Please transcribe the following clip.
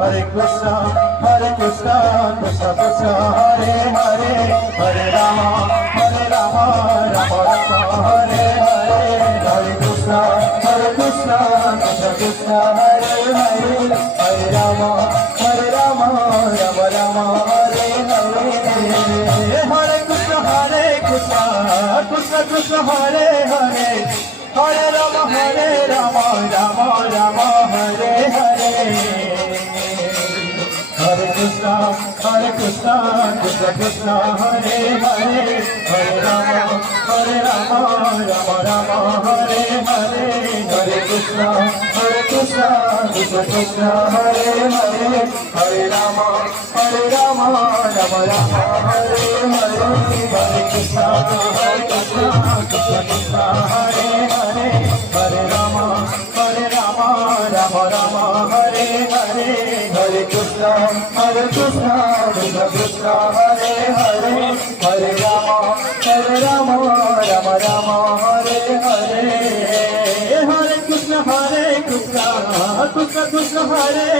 Hare Krishna, Krishna Krishna, Hare Hare, Hare Rama, Rama Rama, Hare Hare, Hare Krishna, Krishna Krishna, Hare Hare, Hare Rama, Rama Rama, Hare Hare, Hare Krishna, Krishna Krishna, Hare Hare, Hare Rama, Rama Rama, Hare Hare. Hare Krishna, Krishna Krishna, Hare Hare, Hare Rama, Rama Rama, Hare Hare, Hare Krishna, Krishna Krishna, Hare Hare, Hare Rama, Rama Rama, Hare Hare, Hare Krishna, Krishna Krishna, Hare Hare, Hare Rama, Rama Rama, Hare Hare, Hare Krishna, Krishna Krishna, Hare Hare, Hare Rama, Rama Rama, Hare Hare, Hare Krishna, Krishna Krishna, Hare